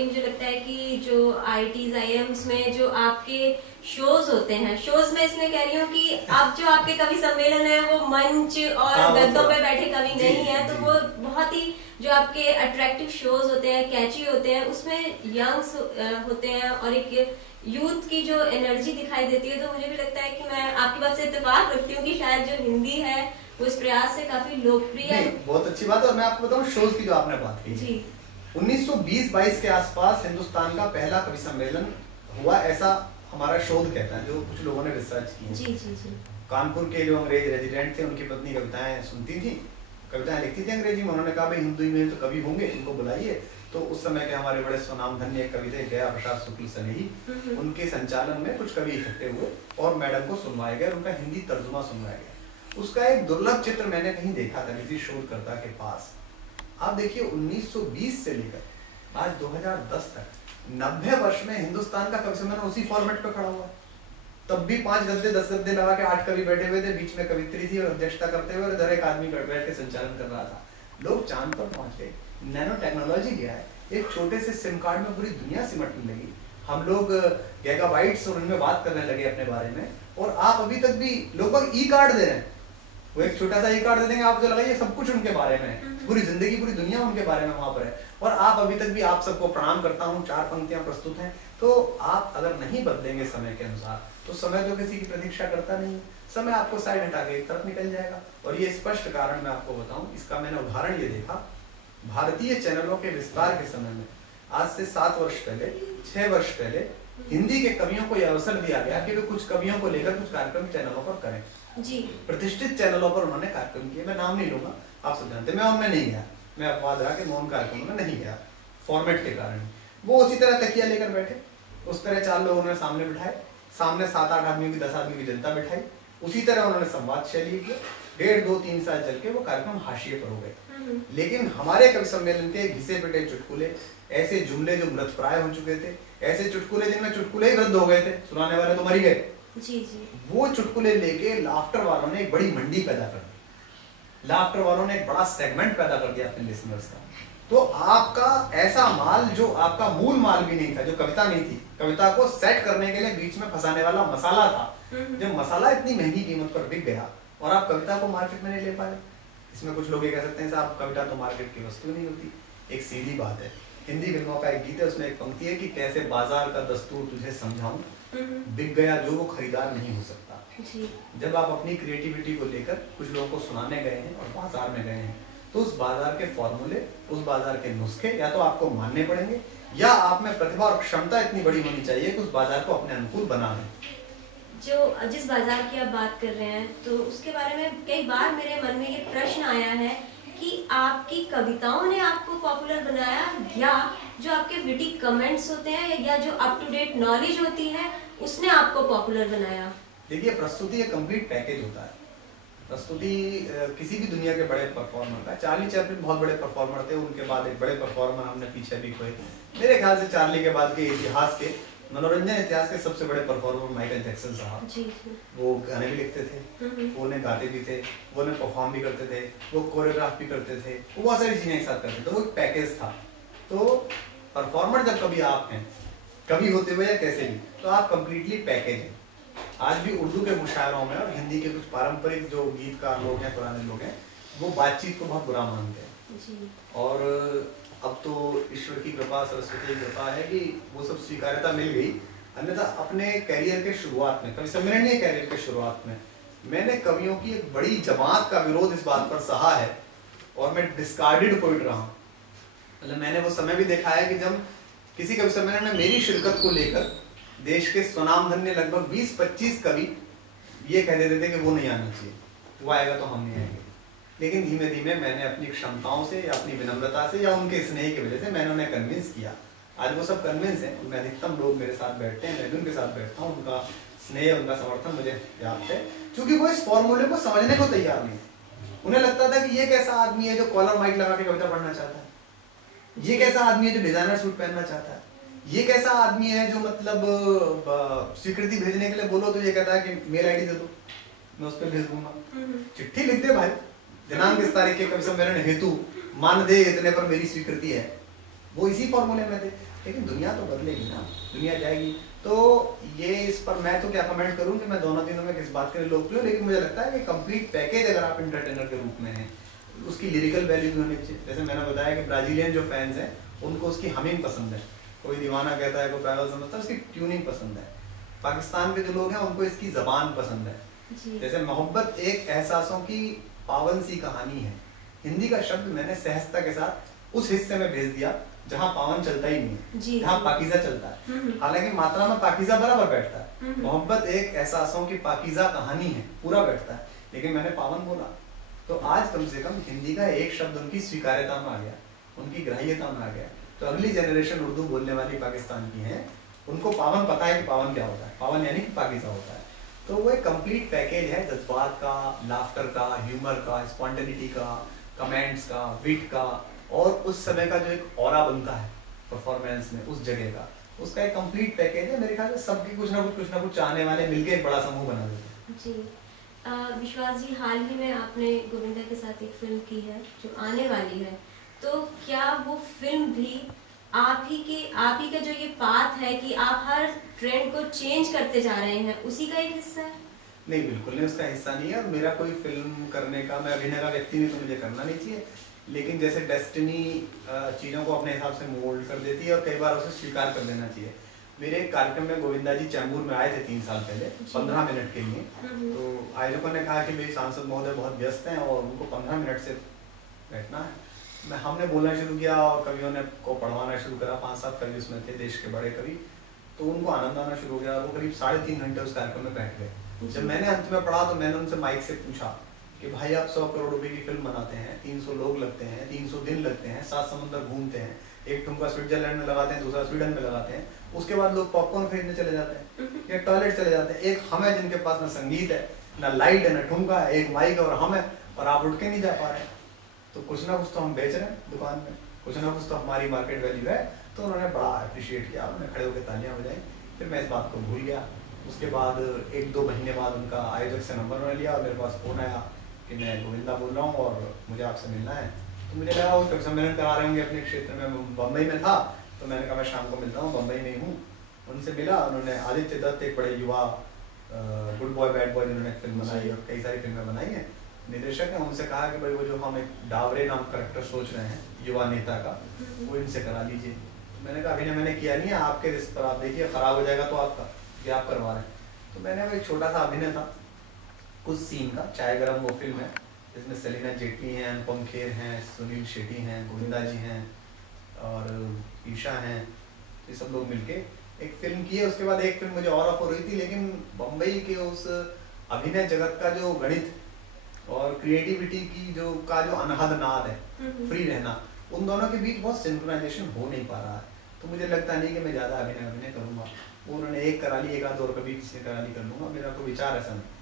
कि मुझे लगता है कि जो IITs IIMs में जो आपके शोज होते हैं, शोज में इसलिए कह रही हूँ कि अब जो आपके कवि सम्मेलन है वो मंच और गद्दों पे बैठे कवि नहीं है, तो वो बहुत ही जो आपके अट्रैक्टिव शोज होते हैं, कैची होते हैं, उसमें यंग्स होते हैं और एक यूथ की जो एनर्जी दिखाई देती है। तो मुझे भी लगता है कि मैं आपकी बात से इत्तेफाक रखती हूँ कि शायद जो हिंदी है वो इस प्रयास से काफी लोकप्रिय है। बहुत अच्छी बात है। और मैं आपको बताऊं शोज की जो आपने बात की जी, 1920-22 के आसपास हिंदुस्तान का पहला कवि सम्मेलन हुआ, ऐसा हमारा शोध कहता है, जो कुछ लोगों ने रिसर्च की। जी जी जी। कानपुर के जो अंग्रेज रेजिडेंट थे, उनकी पत्नी कविताएं सुनती थी, कविताएं लिखती थी अंग्रेजी में। उन्होंने कहा भाई हिंदू में तो कवि होंगे, इनको बुलाइए। तो उस समय के हमारे बड़े सुनामधन्य कवि थे गया प्रसाद शुक्ल सनेही, उनके संचालन में कुछ कवि इकट्ठे हुए और मैडम को सुनवाया गया, उनका हिंदी तर्जुमा सुनवाया गया। उसका एक दुर्लभ चित्र मैंने कहीं देखा था किसी शोधकर्ता के पास। आप देखिए 1920 से लेकर आज 2010 तक 90 वर्ष में हिंदुस्तान का कवि सम्मेलन उसी फॉर्मेट पे खड़ा हुआ। तब भी 5 गद्दे 10 गद्दे लगा के 8 कवि बैठे हुए थे, बीच में कवित्री थी और अध्यक्षता करते हुए, और इधर एक आदमी बैठ के संचालन कर रहा था। लोग चांद पर पहुंच गए, नैनो टेक्नोलॉजी गया है, एक छोटे से सिम कार्ड में पूरी दुनिया सिमटने लगी। हम लोग गीगाबाइट्स और उनमें बात करने लगे अपने बारे में, और आप अभी तक भी लोग ई कार्ड दे रहे हैं। वो एक छोटा सा ई कार्ड दे देंगे, आपको लगाइए सब कुछ उनके बारे में, पूरी जिंदगी पूरी दुनिया उनके बारे में वहां पर है। और आप अभी तक भी, आप सबको प्रणाम करता हूँ, 4 पंक्तियां प्रस्तुत हैं। तो आप अगर नहीं बदलेंगे समय के अनुसार, तो समय तो किसी की प्रतीक्षा करता नहीं है, समय आपको साइड हटा के एक तरफ निकल जाएगा। और ये स्पष्ट कारण मैं आपको बताऊं, इसका मैंने उदाहरण ये देखा, भारतीय चैनलों के विस्तार के समय में आज से 7 वर्ष पहले, 6 वर्ष पहले हिंदी के कवियों को यह अवसर दिया गया कि वे कुछ कवियों को लेकर कुछ कार्यक्रम चैनलों पर करें जी। प्रतिष्ठित चैनलों पर उन्होंने कार्यक्रम किए, मैं नाम नहीं लूंगा, आप सब जानते हैं। मैं उनमें नहीं गया, मैं अपवाद रहा कि मैं उन कार्यक्रमों में नहीं गया फॉर्मेट के कारण। वो उसी तरह तकिया लेकर बैठे, उस तरह 4 लोग उन्होंने सामने बिठाए, सामने 7-8 आदमियों की 10 आदमी की जनता बिठाई, उसी तरह उन्होंने संवाद शैली की। 1.5, 2, 3 साल चल के वो कार्यक्रम हाशिए पर हो गए। लेकिन हमारे कवि सम्मेलन के घिसे पिटे चुटकुले, ऐसे जुमले जो मृतप्राय हो चुके थे, ऐसे चुटकुले जिनमें चुटकुले ही वृद्ध हो गए थे, सुनाने वाले तो मर ही गए जी जी, वो चुटकुले लेके लाफ्टर वालों ने एक बड़ी मंडी पैदा कर दी, लाफ्टर वालों ने एक बड़ा सेगमेंट पैदा कर दिया अपने लिसनर्स का। तो आपका ऐसा माल जो आपका मूल माल भी नहीं था, जो कविता नहीं थी, कविता को सेट करने के लिए बीच में फंसाने वाला मसाला था, जब मसाला इतनी महंगी कीमत पर बिक गया और आप कविता को मार्केट में नहीं ले पाए। इसमें कुछ लोग ये कह सकते हैं साहब कविता तो मार्केट की वस्तु नहीं होती। एक सीधी बात है, हिंदी फिल्मों का एक गीत है, उसमें एक पंक्ति है कि कैसे बाजार का दस्तूर तुझे समझाऊं, बिक गया जो वो खरीदार नहीं हो सकता। जब आप अपनी क्रिएटिविटी को लेकर कुछ लोगों को सुनाने गए हैं और बाजार में गए हैं, तो उस बाजार के फॉर्मूले, उस बाजार के नुस्खे या तो आपको मानने पड़ेंगे, या आप में प्रतिभा और क्षमता इतनी बड़ी होनी चाहिए कि उस बाजार को अपने अनुकूल बना लें। जो जिस बाजार की आप बात कर रहे हैं, तो उसके बारे में कई बार मेरे मन में ये प्रश्न आया है कि आपकी कविताओं ने आपको पॉपुलर बनाया, या जो आपके विटी कमेंट्स होते हैं, या जो अप टू डेट नॉलेज होती है, उसने आपको पॉपुलर बनाया? देखिए, प्रस्तुति एक कंप्लीट पैकेज होता है। प्रस्तुति किसी भी दुनिया के बड़े परफॉर्मर का, चार्ली चैपलिन बहुत बड़े परफॉर्मर थे, उनके बाद एक बड़े परफॉर्मर हमने पीछे भी खोए। मेरे ख्याल से चार्ली के बाद के इतिहास के, मनोरंजन इतिहास के सबसे बड़े परफॉर्मर माइकल जैक्सन साहब। वो गाने भी लिखते थे, वो ने गाते भी थे, वो ने परफॉर्म भी करते थे, वो कोरियोग्राफ भी करते थे, वो बहुत सारी चीजें एक साथ करते थे, वो एक पैकेज था। तो परफॉर्मर जब कभी आप हैं, कभी होते हुए या कैसे भी, तो आप कंप्लीटली पैकेज हैं। आज भी उर्दू के मुशायरों में और हिंदी के कुछ पारंपरिक जो गीतकार लोग हैं, पुराने लोग हैं, वो बातचीत को बहुत बुरा मानते हैं। और अब तो ईश्वर की कृपा, सरस्वती की कृपा है कि वो सब स्वीकार्यता मिल गई। अन्यथा अपने कैरियर के शुरुआत में, कवि सम्मेलनीय कैरियर के शुरुआत में, मैंने कवियों की एक बड़ी जमात का विरोध इस बात पर सहा है, और मैं डिस्कार्डेड पोइट रहा हूँ। मतलब मैंने वो समय भी देखा है कि जब किसी कवि सम्मेलन में मेरी शिरकत को लेकर देश के स्वनामधन्य लगभग 20-25 कवि ये कह देते थे कि वो नहीं आना चाहिए, वो आएगा तो हम नहीं आएंगे। लेकिन धीमे धीमे मैंने अपनी क्षमताओं से या अपनी विनम्रता से या उनके स्नेह की वजह से मैंने उन्हें कन्विंस किया। आज वो सब कन्विंस हैं, उनमें अधिकतम लोग मेरे साथ बैठते हैं, मैं भी उनके साथ बैठता हूँ। उनका स्नेह, उनका समर्थन मुझे याद है, क्योंकि वो इस फॉर्मूले को समझने को तैयार नहीं थे। उन्हें लगता था कि ये कैसा आदमी है जो कॉलर माइक लगा के कविता पढ़ना चाहता है, ये कैसा आदमी है जो डिजाइनर सूट पहनना चाहता है, ये कैसा आदमी है जो मतलब स्वीकृति भेजने के लिए बोलो तो ये कहता है कि मेल आईडी दे दो, मैं उस पर भेज दूंगा। चिट्ठी लिख दे भाई, दिनांक इस तारीख के कवि सम्मेलन हेतु मान दे इतने पर मेरी स्वीकृति है। वो इसी फॉर्मूले में थे। लेकिन दुनिया तो बदलेगी ना, दुनिया जाएगी। तो ये इस पर मैं तो क्या कमेंट करूं कि मैं दोनों दिनों में किस बात के लिए लोकप्रिय हूं, लेकिन मुझे लगता है कि कंप्लीट पैकेज अगर आप इंटरटेनर के रूप में हैं, उसकी लिरिकल वैल्यू भी होनी चाहिए। जैसे मैंने बताया कि ब्राजीलियन जो फैंस हैं उनको उसकी हमिंग पसंद है, कोई दीवाना कहता है, कोई पागल समझता है, उसकी ट्यूनिंग पसंद है। पाकिस्तान के जो लोग हैं उनको इसकी जबान पसंद है। जैसे मोहब्बत एक एहसासों की पावन सी कहानी है, हिंदी का शब्द मैंने सहजता के साथ उस हिस्से में भेज दिया जहाँ पावन चलता ही नहीं है, जहाँ पाकीज़ा चलता है। हालांकि मात्रा में पाकीज़ा बराबर बैठता है। मोहब्बत एक एहसासों की पाकीज़ा कहानी है, पूरा बैठता है, लेकिन मैंने पावन बोला। तो आज कम से कम हिंदी का एक शब्द उनकी स्वीकार्यता में आ गया, उनकी ग्राह्यता में आ गया। तो अगली जनरेशन उर्दू बोलने वाली पाकिस्तान की है, उनको पावन पता है कि पावन क्या होता है, पावन यानी कि पाकीज़ा होता है। तो वो एक कंप्लीट पैकेज है, जज्बात का, लाफ्टर का, ह्यूमर का, स्पॉन्टेनिटी का, कमेंट्स का, विट का, और उस समय का जो एक ऑरा बनता है परफॉर्मेंस में उस जगह का, उसका एक कंप्लीट पैकेज है। मेरे ख्याल से सबके कुछ ना कुछ चाहने वाले मिलके एक बड़ा समूह बना देते हैं। जी विश्वास जी, हाल ही में आपने गोविंदा के साथ एक फिल्म की है जो आने वाली है, तो क्या वो फिल्म भी आप ही का जो ये पाथ है कि आप हर ट्रेंड को चेंज करते जा रहे हैं, उसी का एक हिस्सा है? नहीं, बिल्कुल नहीं, उसका हिस्सा नहीं है। और मेरा कोई फिल्म करने का, मैं अभिनय का व्यक्ति नहीं, तो मुझे करना नहीं चाहिए। लेकिन जैसे डेस्टिनी चीज़ों को अपने हिसाब से मोल्ड कर देती है और कई बार उसे स्वीकार कर देना चाहिए। मेरे एक कार्यक्रम में गोविंदा जी चैम्बूर में आए थे 3 साल पहले 15 मिनट के लिए। तो आयोजकों ने कहा कि भाई सांसद महोदय बहुत व्यस्त हैं और उनको 15 मिनट से बैठना है। हमने बोलना शुरू किया और कवियों ने को पढ़वाना शुरू करा। 5-7 कवि उसमें थे, देश के बड़े कवि। तो उनको आनंद आना शुरू हो गया और वो करीब 3.5 घंटे उस कार्यक्रम में बैठ गए। जब मैंने अंत में पढ़ा तो मैंने उनसे माइक से पूछा कि भाई आप 100 करोड़ रुपए की फिल्म बनाते हैं, 300 लोग लगते हैं, 300 दिन लगते हैं, 7 समुद्र घूमते हैं, एक ठुमका स्विट्जरलैंड में लगाते हैं, दूसरा स्वीडन में लगाते हैं, उसके बाद लोग पॉपकॉर्न खरीदने चले जाते हैं या टॉयलेट चले जाते हैं। एक हम है जिनके पास ना संगीत है, ना लाइट है, ना ठुमका है, एक माइक है और हम है, और आप उठ के नहीं जा पा रहे हैं। तो कुछ ना कुछ तो हम बेच रहे हैं दुकान में, कुछ ना कुछ तो हमारी मार्केट वैल्यू है। तो उन्होंने बड़ा अप्रिशिएट किया, उन्होंने खड़े होकर तालियां बजाई। फिर मैं इस बात को भूल गया। उसके बाद 1-2 महीने बाद उनका आयोजक से नंबर उन्होंने लिया और मेरे पास फ़ोन आया कि मैं गोविंदा बोल रहा हूँ और मुझे आपसे मिलना है। तो मुझे लगा वो कभी सम्मेलन करा रहे होंगे अपने क्षेत्र में। बम्बई में था तो मैंने कहा मैं शाम को मिलता हूँ, बम्बई में ही हूँ। उनसे मिला। उन्होंने आदित्य दत्त, एक बड़े युवा गुड बॉय बैड बॉय, जिन्होंने फिल्म बनाई और कई सारी फिल्में बनाई हैं, निर्देशक हैं, उनसे कहा कि भाई वो जो हम एक डावरे नाम करेक्टर सोच रहे हैं युवा नेता का, वो इनसे करा लीजिए। मैंने कहा अभिनय मैंने किया नहीं है, आपके रिस्क पर, आप देखिए खराब हो जाएगा तो आपका, ये आप करवा रहे हैं। तो मैंने वो एक छोटा सा अभिनय था कुछ सीन का, चाय गरम वो फिल्म है जिसमें सेलिना जेटली हैं, अनुपम खेर हैं, सुनील शेट्टी हैं, गोविंदा जी हैं और ईशा हैं, ये सब लोग मिलके एक फिल्म की है। उसके बाद एक फिल्म मुझे और ऑफर हुई थी, लेकिन बम्बई के उस अभिनय जगत का जो गणित और क्रिएटिविटी की जो अनहद नाद है, फ्री रहना, उन दोनों के बीच बहुत सिंक्रोनाइजेशन हो नहीं पा रहा है। तो मुझे लगता नहीं कि मैं ज़्यादा अभिनय करूँगा। वो उन्होंने एक करा ली, एक आध और कभी किसी ने करा ली कर लूँगा, मेरा कोई विचार ऐसा नहीं।